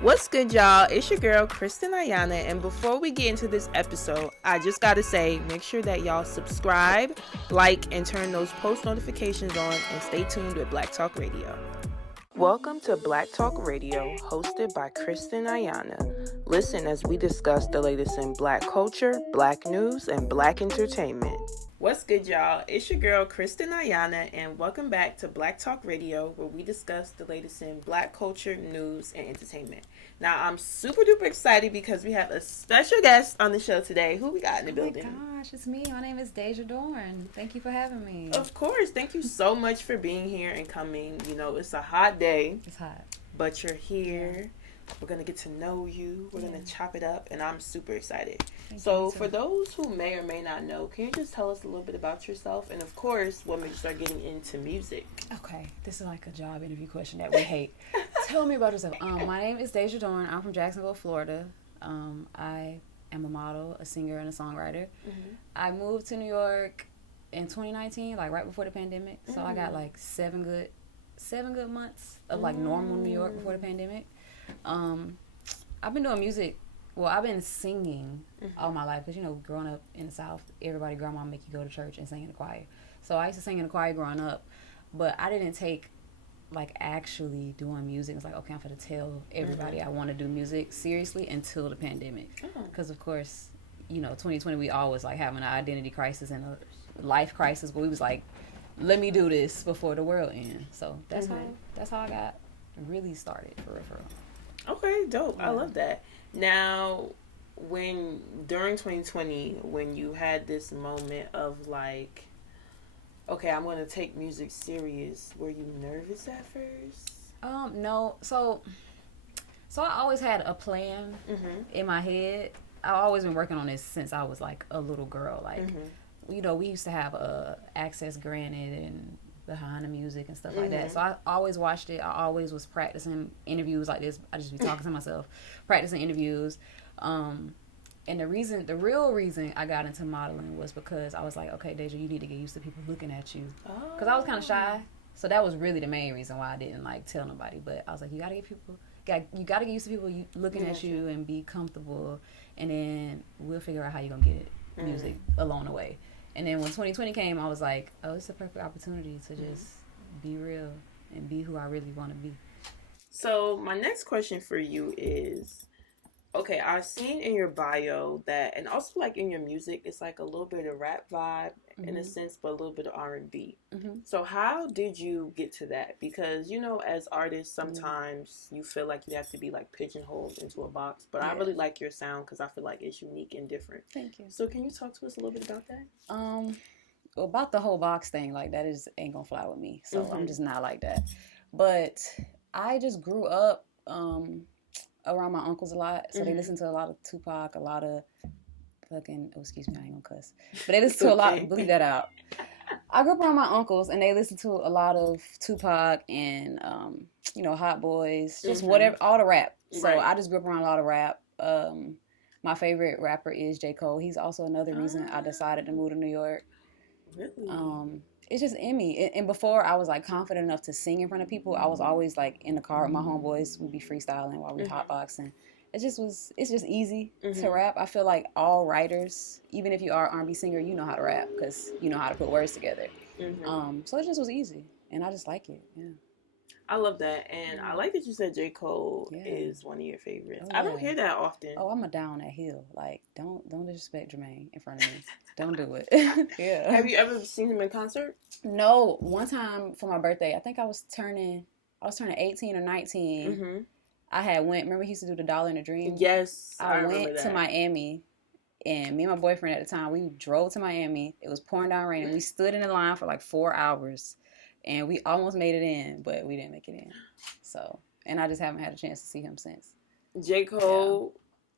What's good, y'all? It's your girl, Kristen Ayana, and before we get into this episode, I just gotta say, make sure that y'all subscribe, like, and turn those post notifications on, and stay tuned with Black Talk Radio. Welcome to Black Talk Radio, hosted by Kristen Ayana. Listen as we discuss the latest in Black culture, Black news, and Black entertainment. What's good, y'all? It's your girl, Kristen Ayana, and welcome back to Black Talk Radio, where we discuss the latest in Black culture, news, and entertainment. Now, I'm super duper excited because we have a special guest on the show today. Who we got in the building? Oh my gosh, it's me. My name is Dajah Dorn. Thank you for having me. Of course. Thank you so much for being here and coming. You know, it's a hot day. It's hot. But you're here. Yeah. We're going to get to know you. We're going to chop it up, and I'm super excited. So for those who may or may not know, can you just tell us a little bit about yourself? And, of course, when we start getting into music. Okay. This is like a job interview question that we hate. Tell me about yourself. My name is Dajah Dorn. I'm from Jacksonville, Florida. I am a model, a singer, and a songwriter. Mm-hmm. I moved to New York in 2019, like right before the pandemic. So I got like seven good months of like normal New York before the pandemic. I've been doing music. Well, I've been singing all my life because, you know, growing up in the South, everybody, grandma make you go to church and sing in the choir. So I used to sing in the choir growing up, but I didn't take like actually doing music. It's like, okay, I'm going to tell everybody I want to do music seriously until the pandemic. Because, of course, you know, 2020, we always like having an identity crisis and a life crisis, but we was like, let me do this before the world ends. So that's how I got really started, for real. Okay, dope. Yeah. I love that. Now, during 2020, when you had this moment of like, okay, I'm going to take music serious, were you nervous at first? No. So I always had a plan in my head. I've always been working on this since I was like a little girl. Like, you know, we used to have access granted and behind the music and stuff like that. So I always watched it. I always was practicing interviews like this. I just be talking to myself, practicing interviews. And the real reason I got into modeling was because I was like, okay, Dajah, you need to get used to people looking at you. Because I was kind of shy. So that was really the main reason why I didn't like tell nobody. But I was like, you got to get used to people looking at you and be comfortable. And then we'll figure out how you're going to get music along the way. And then when 2020 came, I was like, oh, it's a perfect opportunity to just be real and be who I really want to be. So my next question for you is, okay, I've seen in your bio that, and also like in your music, it's like a little bit of rap vibe in a sense, but a little bit of R&B. So how did you get to that? Because, you know, as artists, sometimes you feel like you have to be like pigeonholed into a box. But I really like your sound because I feel like it's unique and different. Thank you. So can you talk to us a little bit about that? About the whole box thing, like that ain't gonna fly with me. So I'm just not like that. But I just grew up around my uncles a lot. So they listen to a lot of Tupac, a lot of fucking, excuse me, I ain't gonna cuss. But they listen to a lot, bleep that out. I grew up around my uncles and they listen to a lot of Tupac and, you know, Hot Boys, just whatever, all the rap. So I just grew up around a lot of rap. My favorite rapper is J.Cole. He's also another reason I decided to move to New York. Really? It's just in me. And before I was like confident enough to sing in front of people, I was always like in the car with my homeboys. We'd be freestyling while we hotboxing. It's just easy to rap. I feel like all writers, even if you are an R&B singer, you know how to rap because you know how to put words together. So it just was easy, and I just like it. Yeah. I love that, and I like that you said J. Cole is one of your favorites. I don't hear that often. Oh, I'm a down that hill. Like, don't disrespect Jermaine in front of me. Don't do it. Yeah. Have you ever seen him in concert? No. One time for my birthday, I think I was turning 18 or 19. I had went. Remember he used to do the $1 and a Dream? Yes, I went to Miami, and me and my boyfriend at the time, we drove to Miami. It was pouring down rain, and we stood in the line for like 4 hours. And we almost made it in, but we didn't make it in. So, and I just haven't had a chance to see him since. J. Cole,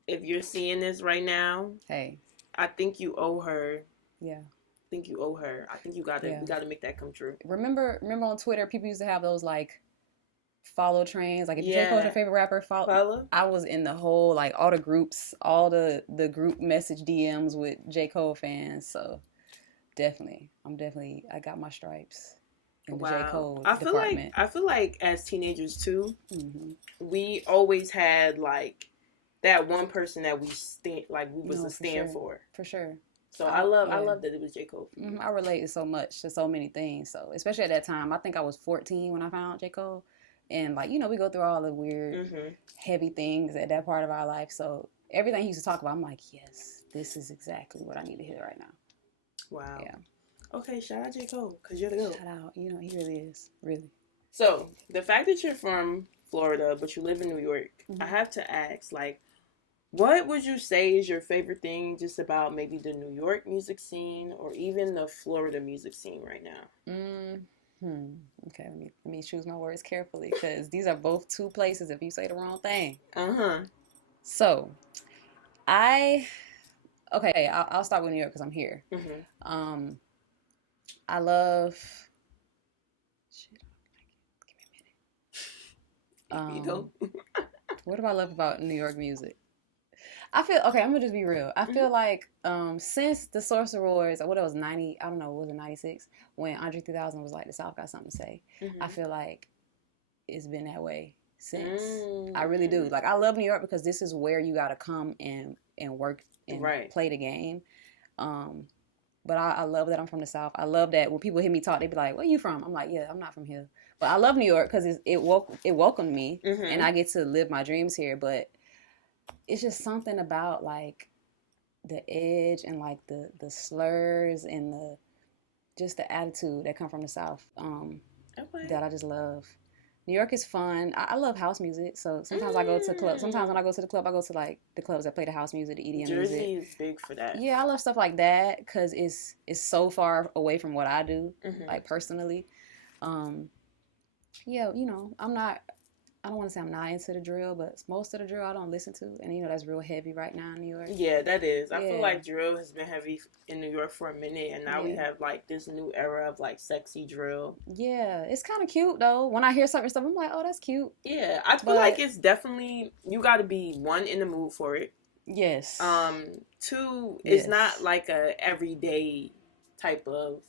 if you're seeing this right now, hey, I think you owe her. Yeah. I think you owe her. I think you gotta make that come true. Remember on Twitter, people used to have those like follow trains. Like if J. Cole's your favorite rapper, follow. I was in the whole like all the groups, all the group message DMs with J. Cole fans. So definitely, I got my stripes. in the J.Cole I department. feel like as teenagers too, Mm-hmm. we always had like that one person that we was a stand for. For sure. So I love that it was J.Cole. Mm-hmm. I related so much to so many things. So especially at that time, I think I was 14 when I found J.Cole. And like, you know, we go through all the weird, heavy things at that part of our life. So everything he used to talk about, I'm like, yes, this is exactly what I need to hear right now. Wow. Yeah. Okay, shout out J.Cole, because you're the GOAT. Shout out. You know, he really is. Really. So, the fact that you're from Florida, but you live in New York, I have to ask, like, what would you say is your favorite thing just about maybe the New York music scene or even the Florida music scene right now? Okay, let me choose my words carefully, because these are both two places if you say the wrong thing. So, I'll start with New York because I'm here. I love. Shit, give me a minute. What do I love about New York music? I feel okay. I'm gonna just be real. I feel like since the Sorcerers, what it was 90, I don't know, was it 96 when Andre 3000 was like the South got something to say. I feel like it's been that way since. I really do. Like I love New York because this is where you gotta come and work and play the game. But I love that I'm from the South. I love that when people hear me talk, they be like, "Where you from?" I'm like, "Yeah, I'm not from here." But I love New York because it welcomed me, and I get to live my dreams here. But it's just something about like the edge and like the slurs and the attitude that come from the South that I just love. New York is fun. I love house music, so sometimes I go to clubs. Sometimes when I go to the club, I go to like the clubs that play the house music, the EDM music. Jersey is big for that. Yeah, I love stuff like that because it's so far away from what I do, like personally. Yeah, you know, I don't want to say I'm not into the drill, but most of the drill I don't listen to. And, you know, that's real heavy right now in New York. Yeah, that is. I feel like drill has been heavy in New York for a minute. And now we have, like, this new era of, like, sexy drill. Yeah, it's kind of cute, though. When I hear certain stuff, I'm like, oh, that's cute. Yeah, I feel like it's definitely, you got to be, one, in the mood for it. Yes. Two, it's not like a everyday type of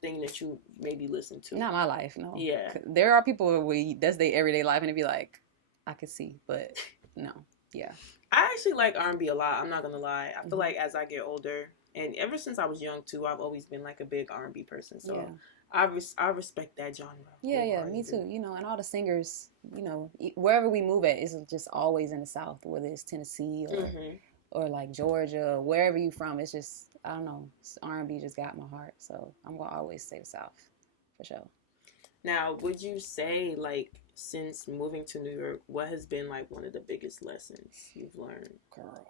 thing that you maybe listen to. Not my life, no. Yeah. There are people where that's their everyday life and it'd be like, I could see, but no. Yeah. I actually like R&B a lot. I'm not going to lie. I feel like as I get older, and ever since I was young too, I've always been like a big R&B person. So I respect that genre. Yeah, me too. You know, and all the singers, you know, wherever we move at, it's just always in the South, whether it's Tennessee or like Georgia, or wherever you from. It's just, I don't know, R&B just got my heart. So I'm going to always say the South, for sure. Now, would you say, like, since moving to New York, what has been, like, one of the biggest lessons you've learned? Girl,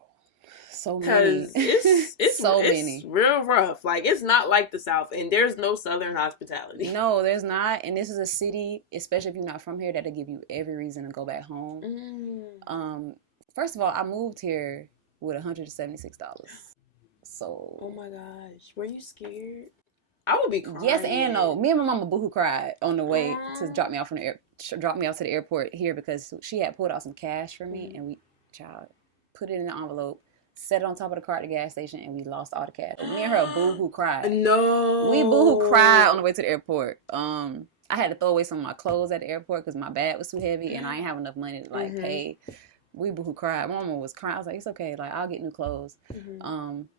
so many. It's many. Real rough. Like, it's not like the South, and there's no Southern hospitality. No, there's not. And this is a city, especially if you're not from here, that'll give you every reason to go back home. First of all, I moved here with $176. So. Oh my gosh. Were you scared? I would be crying. Yes and no. Me and my mama boohoo cried on the way to drop me off to the airport here because she had pulled out some cash for me and we put it in the envelope, set it on top of the car at the gas station, and we lost all the cash. Me and her boohoo cried. No. We boohoo cried on the way to the airport. I had to throw away some of my clothes at the airport because my bag was too heavy and I didn't have enough money to like pay. We boohoo cried. My mama was crying. I was like, it's okay. Like, I'll get new clothes.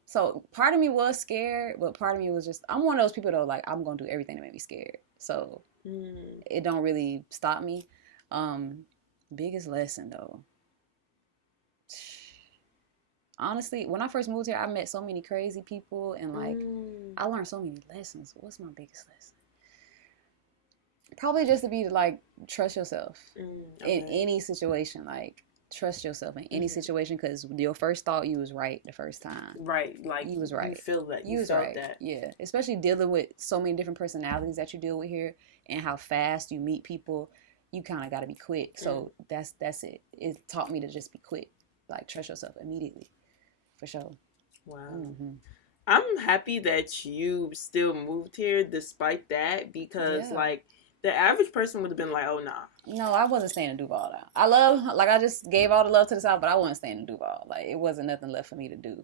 So part of me was scared, but part of me was just, I'm one of those people though, like, I'm going to do everything to make me scared. So it don't really stop me. Biggest lesson though. Honestly, when I first moved here, I met so many crazy people and like, I learned so many lessons. What's my biggest lesson? Probably just to be like, trust yourself in any situation. Like, trust yourself in any situation because your first thought you was right the first time. Right, like you was right. You feel that. You felt right. That. Yeah, especially dealing with so many different personalities that you deal with here and how fast you meet people. You kind of got to be quick. So that's it. It taught me to just be quick. Like, trust yourself immediately, for sure. Wow. I'm happy that you still moved here despite that because like. The average person would have been like, oh, nah. No, I wasn't staying in Duval, though. I just gave all the love to the South, but I wasn't staying in Duval. Like, it wasn't nothing left for me to do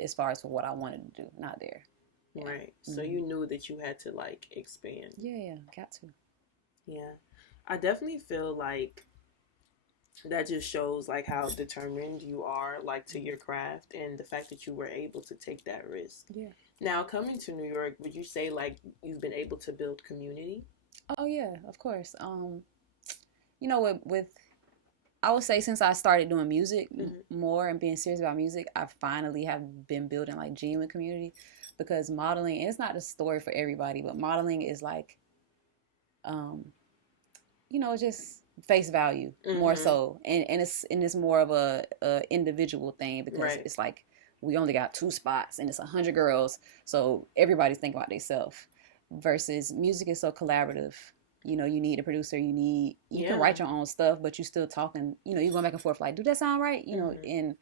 as far as for what I wanted to do. Not there. Right. So you knew that you had to like expand. Yeah, got to. Yeah. I definitely feel like that just shows like how determined you are like to your craft and the fact that you were able to take that risk. Yeah. Now coming to New York, would you say like you've been able to build community? Oh yeah, of course. You know, with I would say since I started doing music more and being serious about music, I finally have been building like genuine community, because modeling, and it's not the story for everybody, but modeling is like, you know, just face value more so, and it's more of a individual thing, because it's like we only got 2 spots and it's 100 girls, so everybody's thinking about themselves. Versus music is so collaborative. You know, you need a producer, you can write your own stuff, but you still talking, you know, you going back and forth like, do that sound right? You know, and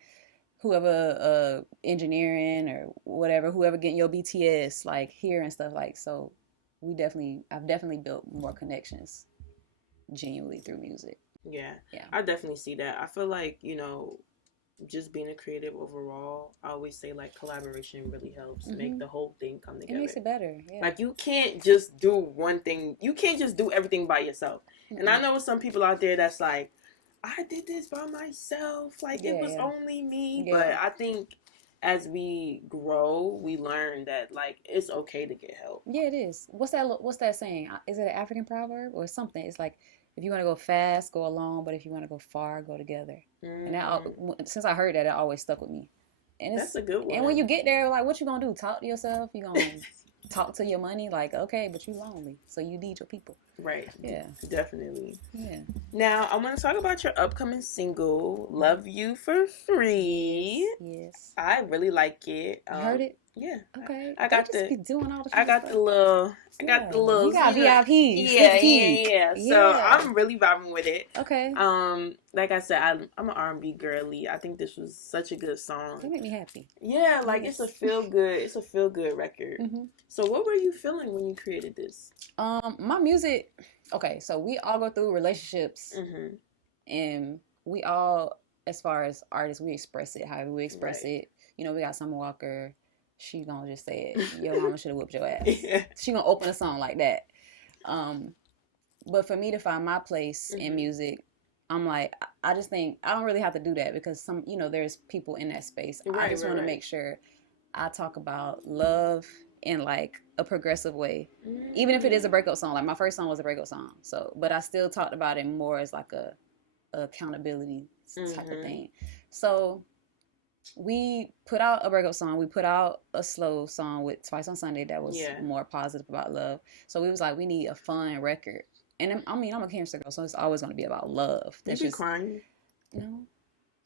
whoever engineering or whatever, whoever getting your BTS like here and stuff, like, so I've definitely built more connections genuinely through music. Yeah. I definitely see that. I feel like, you know, just being a creative overall, I always say like collaboration really helps make the whole thing come together. It makes it better. Yeah. Like you can't just do one thing. You can't just do everything by yourself. And I know some people out there that's like, I did this by myself. Like it was only me. Yeah. But I think as we grow, we learn that like it's okay to get help. Yeah, it is. What's that saying? Is it an African proverb or something? It's like, if you want to go fast, go alone, but if you want to go far, go together. And that, since I heard that, it always stuck with me. And that's a good one. And when you get there, like, what you gonna do? Talk to yourself? You gonna talk to your money? Like, okay, but you lonely, so you need your people. Right. Yeah. Definitely. Yeah. Now, I want to talk about your upcoming single, "Love You for Free." Yes. I really like it. You heard it? Yeah. Okay. I got be doing all the I got the little. You got VIP. Yeah. So I'm really vibing with it. Okay. Like I said, I'm an R&B girly. I think this was such a good song. That make me happy. Yeah, like it's a feel good record. So what were you feeling when you created this? My music. Okay, so we all go through relationships, and we all, as far as artists, we express it however we express it. You know, we got Summer Walker. She gonna just say it. Your mama should have whooped your ass. She gonna open a song like that. But for me to find my place in music, I'm like, I just think I don't really have to do that, because there's people in that space. I just want to make sure I talk about love in like a progressive way, even if it is a breakup song. Like my first song was a breakup song, but I still talked about it more as like a accountability type of thing. So we put out a breakup song. We put out a slow song with Twice on Sunday that was more positive about love. So we was like, we need a fun record. And I'm a cancer girl, so it's always going to be about love. That's just crying. No.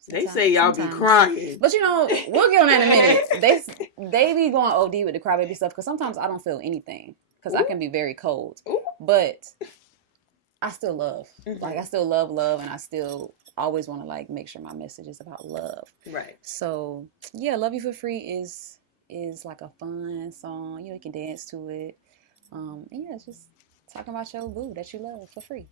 They say y'all be crying. But we'll get on that in a minute. They be going OD with the crybaby stuff, because sometimes I don't feel anything, because I can be very cold. But I still love. Like I still love, and I still always want to like make sure my message is about love. Right. So yeah, "Love You for Free" is like a fun song. You can dance to it. And yeah, it's just talking about your boo that you love for free.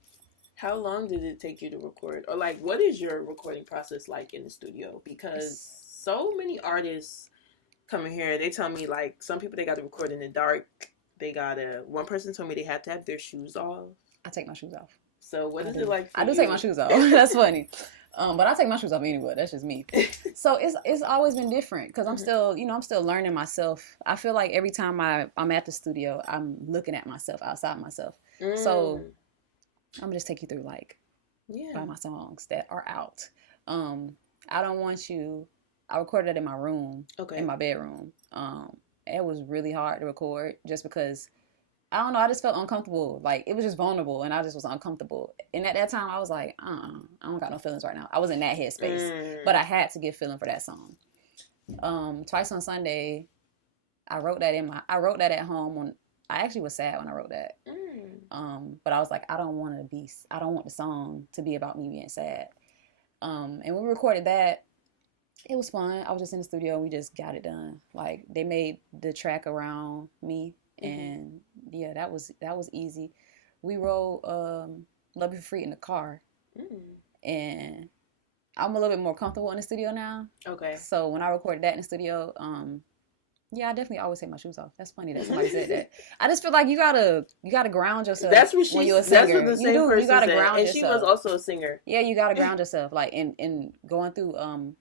How long did it take you to record? Or like, what is your recording process like in the studio? Because so many artists come in here, they tell me like some people they got to record in the dark. One person told me they have to have their shoes off. I take my shoes off. So what is it like for I do take my shoes off. That's funny. But I take my shoes off anyway. That's just me. So it's always been different, because I'm still, I'm still learning myself. I feel like every time I'm at the studio, I'm looking at myself outside myself. So I'm gonna just take you through like by my songs that are out. I Don't Want You. I recorded it in my room, in my bedroom. It was really hard to record just because I don't know, I just felt uncomfortable. Like, it was just vulnerable, and I just was uncomfortable. And at that time, I was like, I don't got no feelings right now. I was in that headspace. But I had to give feeling for that song. Twice on Sunday, I wrote that at home. I actually was sad when I wrote that. But I was like, I don't want the song to be about me being sad. And when we recorded that, it was fun. I was just in the studio, and we just got it done. Like, they made the track around me. And yeah, that was easy. We wrote "Love You for Free" in the car, and I'm a little bit more comfortable in the studio now. Okay. So when I recorded that in the studio, Yeah, I definitely always take my shoes off. That's funny that somebody said that. I just feel like you gotta ground yourself. That's what when you're a singer. That's what the same person You gotta said. ground and yourself. she was also a singer. Yeah, you gotta ground yourself. Like in going through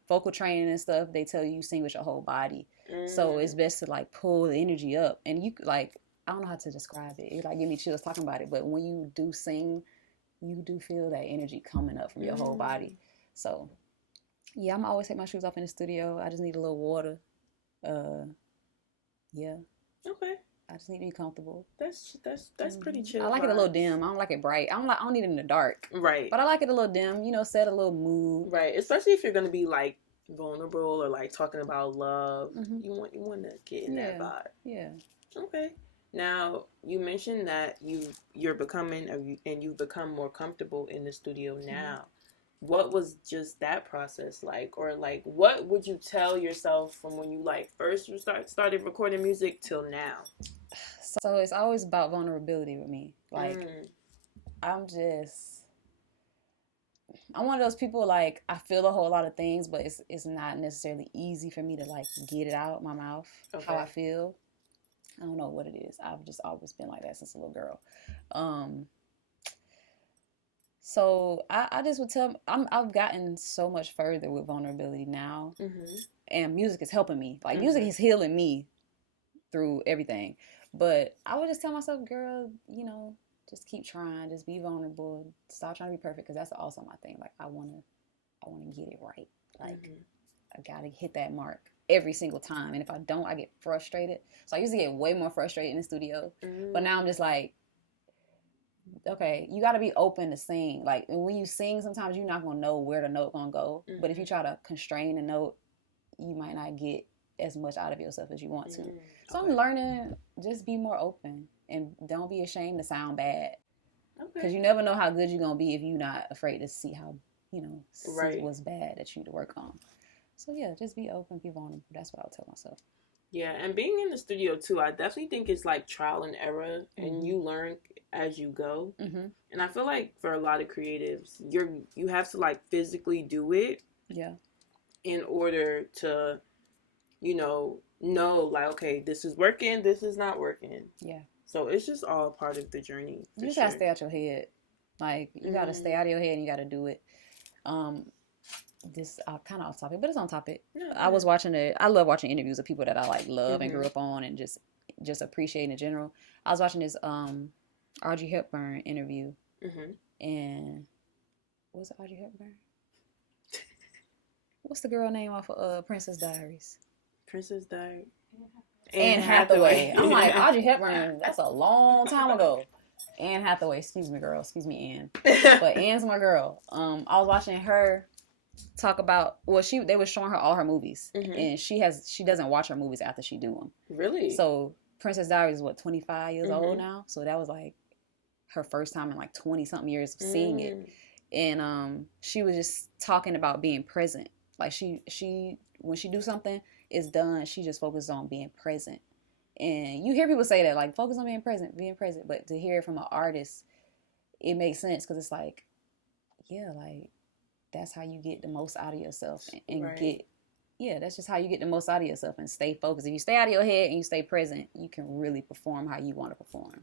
vocal training and stuff, they tell you sing with your whole body. So it's best to like pull the energy up. And you like, I don't know how to describe it. It like give me chills talking about it. But when you do sing, you do feel that energy coming up from your whole body. So yeah, I'm always take my shoes off in the studio. I just need a little water. Yeah. Okay. I just need to be comfortable. That's pretty chill. I like it a little dim. I don't like it bright. I don't need it in the dark. Right. But I like it a little dim. You know, set a little mood. Right. Especially if you're gonna be like vulnerable or like talking about love. You want to get in that vibe. Yeah. Okay. Now you mentioned that you've become more comfortable in the studio now. What was just that process like, or like what would you tell yourself from when you like first started recording music till now? So it's always about vulnerability with me. Like I'm one of those people, like I feel a whole lot of things, but it's not necessarily easy for me to like get it out of my mouth how I feel. I don't know what it is. I've just always been like that since a little girl. So I just would tell, I've gotten so much further with vulnerability now, and music is helping me. Like music is healing me through everything. But I would just tell myself, girl, you know, just keep trying, just be vulnerable, stop trying to be perfect, because that's also my thing. Like I wanna get it right. Like I gotta hit that mark every single time, and if I don't, I get frustrated. So I used to get way more frustrated in the studio, but now I'm just like, okay, you got to be open to sing. Like when you sing, sometimes you're not gonna know where the note gonna go. But if you try to constrain the note, you might not get as much out of yourself as you want to. So I'm learning, just be more open and don't be ashamed to sound bad. Because you never know how good you're gonna be if you're not afraid to see how, you know, see what's bad that you need to work on. So yeah, just be open, be vulnerable. That's what I'll tell myself. Yeah, and being in the studio too, I definitely think it's like trial and error, and you learn as you go. And I feel like for a lot of creatives, you have to like physically do it, in order to, you know like, okay, this is working, this is not working. Yeah. So it's just all part of the journey. You just gotta stay out your head. Like you gotta stay out of your head and you gotta do it. This kind of off topic, but it's on topic. I love watching interviews of people that I like love and grew up on and just appreciate in general. I was watching this Audrey Hepburn interview, and what was it, Audrey Hepburn? What's the girl name off of Princess Diaries? Princess Diaries. Anne Hathaway. I'm like, Audrey Hepburn, that's a long time ago. Anne Hathaway, excuse me, Anne. But Anne's my girl. I was watching her talk about, they were showing her all her movies, and she doesn't watch her movies after she do them. Really? So Princess Diaries is 25 years old now, so that was like her first time in like 20 something years of seeing it. And she was just talking about being present. Like she when she do something, it's done, she just focuses on being present. And you hear people say that, like, focus on being present, but to hear it from an artist, it makes sense, because it's like, yeah, like that's how you get the most out of yourself and that's just how you get the most out of yourself and stay focused. If you stay out of your head and you stay present, you can really perform how you want to perform.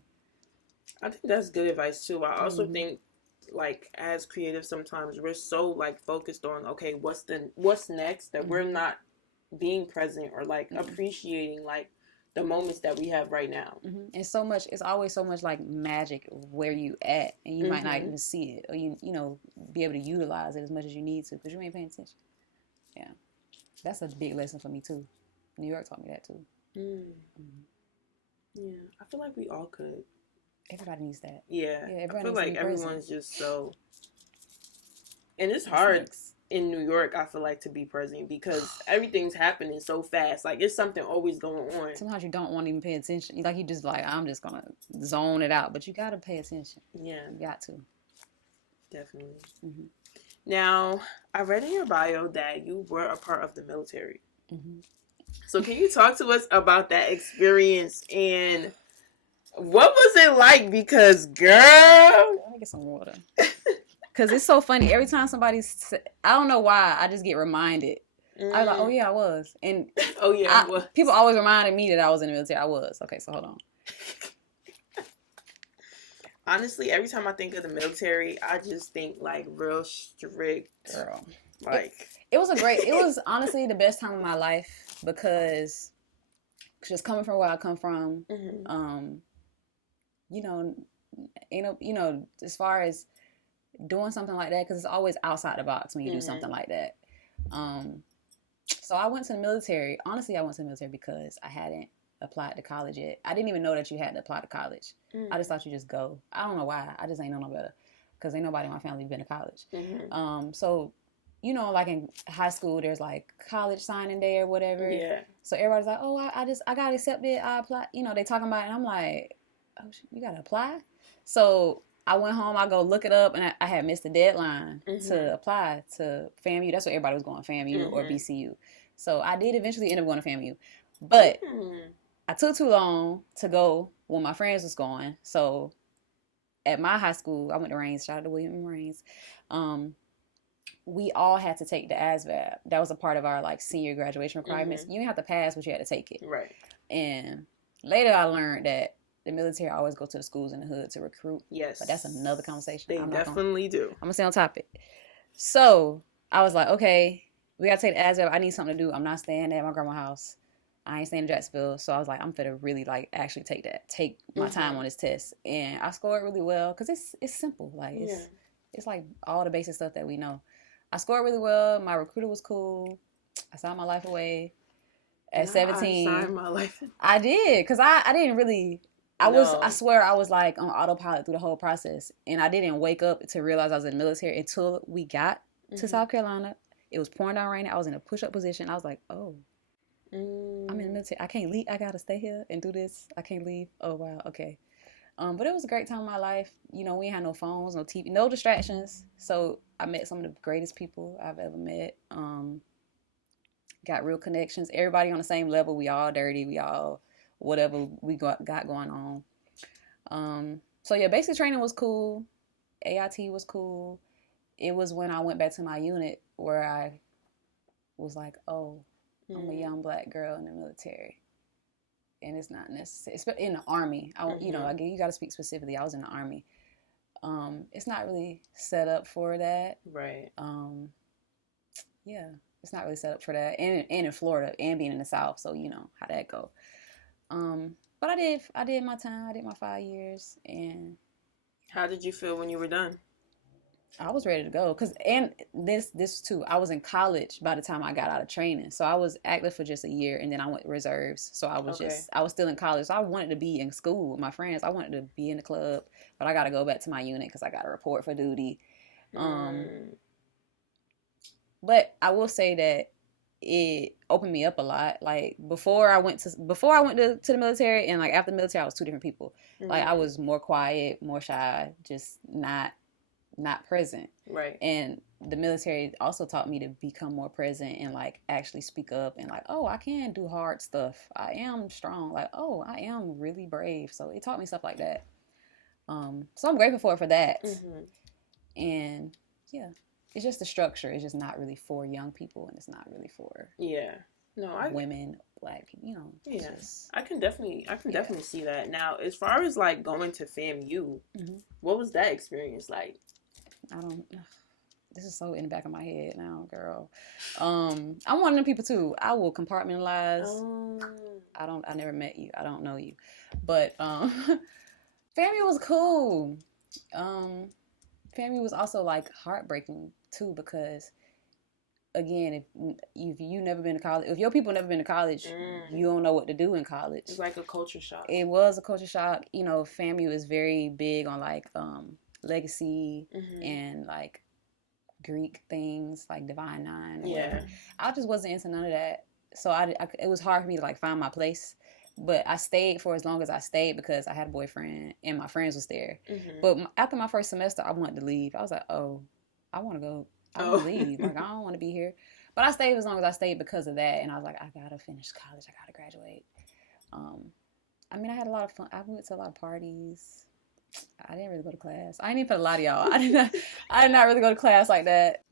I think that's good advice too. I also think, like, as creatives, sometimes we're so like focused on, okay, what's next, that we're not being present or like appreciating like the moments that we have right now. And it's always so much like magic where you at, and you might not even see it, or you know, be able to utilize it as much as you need to, because you ain't paying attention. Yeah, that's a big lesson for me too. New York taught me that too. Yeah, I feel like we all could. Everybody needs that. Yeah, I feel like everyone's just so, and it's hard in New York, I feel like, to be present, because everything's happening so fast. Like, it's something always going on. Sometimes you don't want to even pay attention. Like, you just like, I'm just going to zone it out. But you got to pay attention. Yeah. You got to. Definitely. Now, I read in your bio that you were a part of the military. So can you talk to us about that experience and what was it like? Because, girl. Let me get some water. Because it's so funny. Every time I don't know why, I just get reminded I was like, oh yeah, I was. And oh yeah, I was. People always reminded me that I was in the military. I was. Okay, so hold on. Honestly, every time I think of the military, I just think like real strict. Girl. Like it was honestly the best time of my life because just coming from where I come from, you know, as far as doing something like that, because it's always outside the box when you do something like that. So I went to the military. Honestly, I went to the military because I hadn't applied to college yet. I didn't even know that you had to apply to college. I just thought you just go. I don't know why. I just ain't know no better because ain't nobody in my family been to college. So, you know, like in high school, there's like college signing day or whatever. Yeah. So everybody's like, oh, I got accepted. I applied. You know, they talking about it. And I'm like, oh, you got to apply? So I went home. I go look it up, and I had missed the deadline to apply to FAMU. That's what everybody was going, FAMU or BCU. So I did eventually end up going to FAMU. But I took too long to go when my friends was going. So at my high school, I went to Raines. Shout out to William Raines. We all had to take the ASVAB. That was a part of our like senior graduation requirements. You didn't have to pass, but you had to take it. Right. And later I learned that the military always go to the schools in the hood to recruit. Yes. But that's another conversation. They definitely do. I'm going to stay on topic. So I was like, okay, we got to take the ASVAB. I need something to do. I'm not staying at my grandma's house. I ain't staying in Jacksonville. So I was like, I'm finna really like actually take my time on this test. And I scored really well because it's simple. Like it's like all the basic stuff that we know. I scored really well. My recruiter was cool. I signed my life away at 17. I signed my life. I did because I didn't really. I swear I was like on autopilot through the whole process, and I didn't wake up to realize I was in the military until we got to South Carolina. It was pouring down raining. I was in a push-up position. I was like, oh, I'm in the military. I can't leave. I gotta stay here and do this. I can't leave. Oh wow, okay. But it was a great time in my life. You know, we ain't had no phones, no TV, no distractions. So I met some of the greatest people I've ever met. Got real connections. Everybody on the same level. We all dirty. We all whatever we got going on. So yeah, basic training was cool. AIT was cool. It was when I went back to my unit where I was like, oh, I'm a young black girl in the military. And it's not necessary. It's in the Army. You know, again, you got to speak specifically. I was in the Army. It's not really set up for that. Right. Yeah, it's not really set up for that. And in Florida, and being in the South, so you know how that go. But I did my time. I did my 5 years. And how did you feel when you were done? I was ready to go. And this too, I was in college by the time I got out of training. So I was active for just a year, and then I went reserves. So I was I was still in college. So I wanted to be in school with my friends. I wanted to be in the club, but I got to go back to my unit because I got to report for duty. But I will say that it opened me up a lot. Like before I went to the military, and like after the military, I was two different people. Like I was more quiet, more shy, just not present. Right. And the military also taught me to become more present and like actually speak up and like, oh, I can do hard stuff. I am strong. Like, oh, I am really brave. So it taught me stuff like that. So I'm grateful for that. And yeah, it's just the structure. It's just not really for young people, and it's not really for women, black people. You know. Yeah, I can definitely see that. Now, as far as like going to FAMU, what was that experience like? This is so in the back of my head now, girl. I'm one of them people too. I will compartmentalize. I never met you. I don't know you. But FAMU was cool. FAMU was also like heartbreaking too, because again, if you never been to college, if your people never been to college, you don't know what to do in college. It's like a culture shock. It was a culture shock. You know, FAMU is very big on like legacy and like Greek things like Divine Nine. Yeah, I just wasn't into none of that. So it was hard for me to like find my place. But I stayed for as long as I stayed because I had a boyfriend and my friends was there. But after my first semester, I wanted to leave. I was like, oh, I want to go. I want to leave. Like, I don't want to be here. But I stayed as long as I stayed because of that. And I was like, I got to finish college. I got to graduate. I mean, I had a lot of fun. I went to a lot of parties. I didn't really go to class. I ain't even put a lot of y'all. I did not really go to class like that.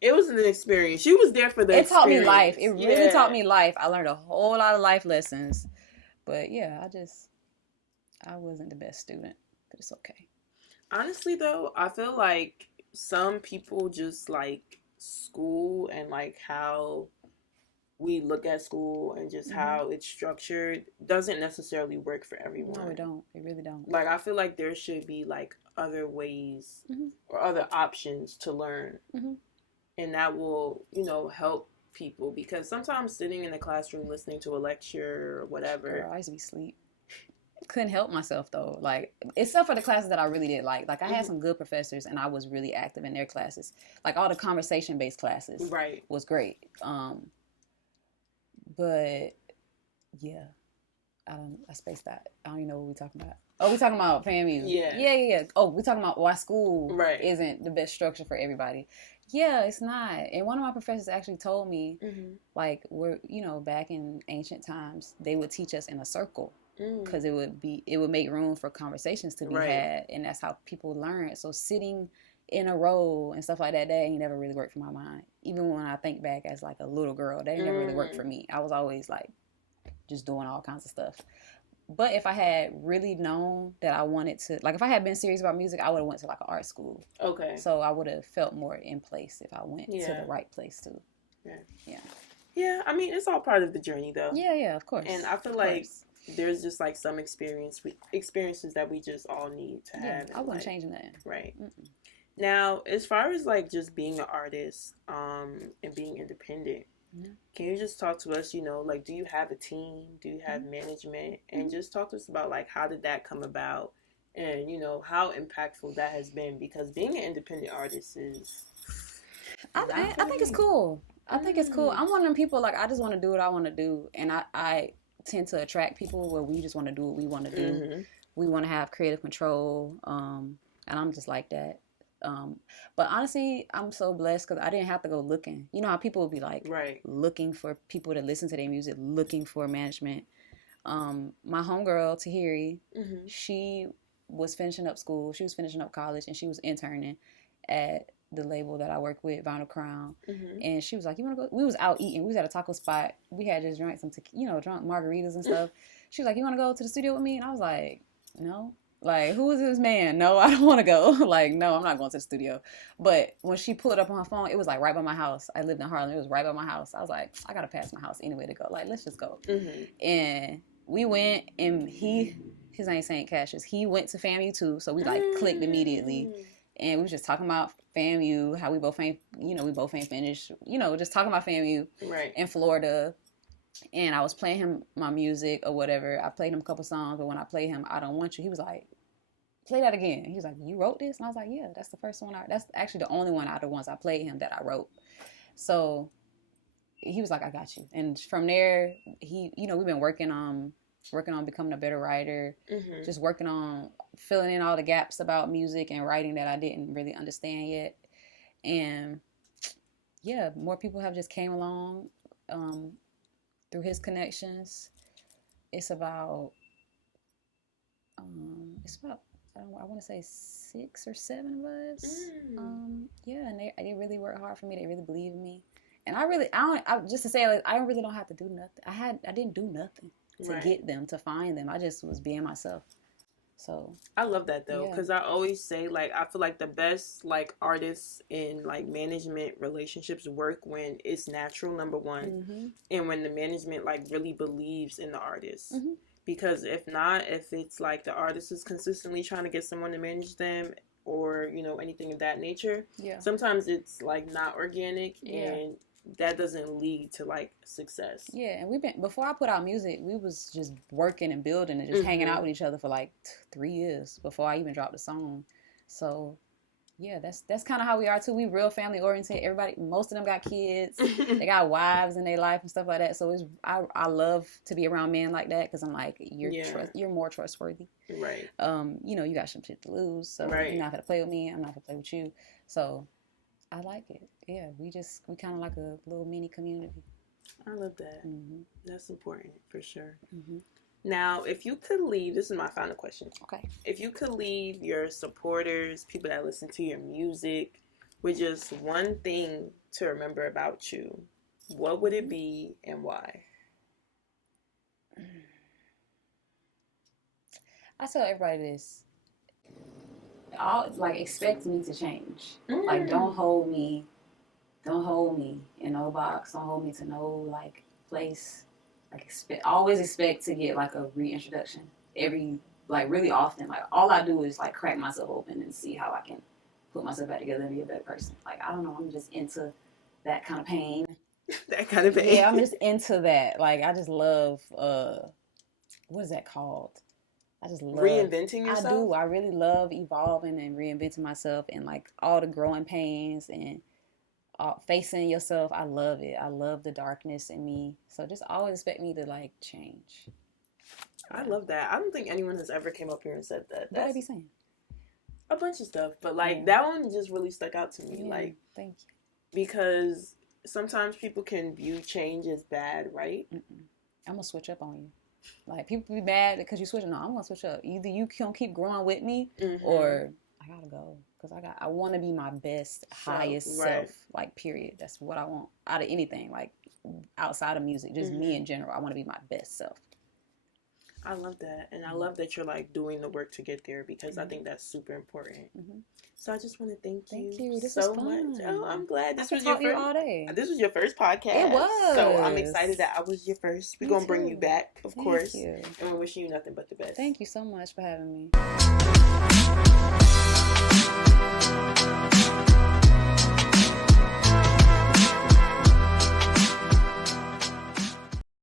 It was an experience. She was there for the It taught me experience. life. It really taught me life. I learned a whole lot of life lessons. But yeah, I wasn't the best student, but it's okay. Honestly, though, I feel like some people just like school and like how we look at school and just how it's structured doesn't necessarily work for everyone. No, it don't. It really don't. Like, I feel like there should be like other ways or other options to learn. And that will, you know, help people, because sometimes sitting in the classroom listening to a lecture or whatever. Girl, I used to be asleep. Couldn't help myself though. Like, except for the classes that I really did like. Like, I had some good professors and I was really active in their classes. Like, all the conversation based classes was great. But yeah, I spaced that. I don't even know what we're talking about. Oh, we're talking about FAMU. Yeah. Oh, we're talking about why school isn't the best structure for everybody. Yeah, it's not. And one of my professors actually told me, like, back in ancient times, they would teach us in a circle because it would make room for conversations to be had, and that's how people learn. So sitting in a row and stuff like that ain't never really worked for my mind. Even when I think back as like a little girl, that ain't never really worked for me. I was always like just doing all kinds of stuff. But if I had really known that I wanted to, like, if I had been serious about music, I would have went to like an art school. Okay. So I would have felt more in place if I went to the right place too. Yeah. I mean, it's all part of the journey though. Yeah, of course. And I feel like there's just like some experiences that we just all need to have. I wouldn't change that. Right. Now, as far as like just being an artist, and being independent, can you just talk to us, like, do you have a team? Do you have management? And just talk to us about, like, how did that come about? And, how impactful that has been? Because being an independent artist is... I think it's cool. I think it's cool. I'm one of them people, like, I just want to do what I want to do. And I tend to attract people where we just want to do what we want to do. We want to have creative control. And I'm just like that. But honestly, I'm so blessed because I didn't have to go looking. You know how people would be like looking for people to listen to their music, looking for management. My homegirl, Tahiri, she was finishing up school. She was finishing up college, and she was interning at the label that I work with, Vinyl Crown. And she was like, "You want to go?" We was out eating. We was at a taco spot. We had just drank some, drunk margaritas and stuff. She was like, "You want to go to the studio with me?" And I was like, "No." Like, who is this man? No, I don't want to go. Like, no, I'm not going to the studio. But when she pulled up on her phone, it was like right by my house. I lived in Harlem. It was right by my house. I was like, I got to pass my house anyway to go. Like, let's just go. And we went, and his name St. Cassius. He went to FAMU too. So we like clicked immediately. And we was just talking about FAMU, how we both ain't finished. Just talking about FAMU in Florida. And I was playing him my music or whatever. I played him a couple songs, but when I played him I Don't Want You, he was like, play that again. He was like, you wrote this? And I was like, yeah, that's the first one. That's actually the only one out of the ones I played him that I wrote. So he was like, I got you. And from there, we've been working on becoming a better writer, just working on filling in all the gaps about music and writing that I didn't really understand yet. And yeah, more people have just came along, through his connections. It's about I want to say 6 or 7 of us. And they really worked hard for me. They really believe in me. And I really don't have to do nothing. I didn't do nothing to get them, to find them. I just was being myself. So I love that though, because I always say, like, I feel like the best like artists in like management relationships work when it's natural, number one, and when the management like really believes in the artist. Because if it's like the artist is consistently trying to get someone to manage them, or anything of that nature, sometimes it's like not organic, and that doesn't lead to like success. Yeah, and before I put out music, we was just working and building and just hanging out with each other for like 3 years before I even dropped a song. So yeah, that's kind of how we are too. We real family oriented. Everybody, most of them got kids. They got wives in their life and stuff like that. So I love to be around men like that, because I'm like, you're more trustworthy. Right. You got some shit to lose, so you're not gonna play with me. I'm not gonna play with you. So I like it. Yeah, we kind of like a little mini community. I love that. That's important for sure. Now, if you could leave, this is my final question. Okay. If you could leave your supporters, people that listen to your music, with just one thing to remember about you, what would it be and why? I tell everybody this. Expect me to change. Mm. Like, don't hold me in no box. Don't hold me to no, like, place. Like, always expect to get, like, a reintroduction really often. Like, all I do is, like, crack myself open and see how I can put myself back together and be a better person. Like, I don't know, I'm just into that kind of pain. That kind of pain? Yeah, I'm just into that. Like, I just love, what is that called? I just love reinventing yourself. I do. I really love evolving and reinventing myself, and like all the growing pains and facing yourself. I love it. I love the darkness in me. So just always expect me to like change. I love that. I don't think anyone has ever came up here and said that. What I be saying? A bunch of stuff, but like that one just really stuck out to me. Yeah, like, thank you. Because sometimes people can view change as bad, right? I'm gonna switch up on you. Like, people be mad because you switching. No, I'm gonna switch up. Either you can keep growing with me, or I gotta go because I want to be my best, highest self. Like, period. That's what I want out of anything. Like, outside of music, just me in general. I want to be my best self. I love that, and I love that you're like doing the work to get there because I think that's super important. So I just want to thank you. This so was fun. much. Oh, I'm glad this was your first. All day. This was your first podcast. It was. So I'm excited that I was your first. We're gonna bring you back, of course. You. And we're wishing you nothing but the best. Thank you so much for having me.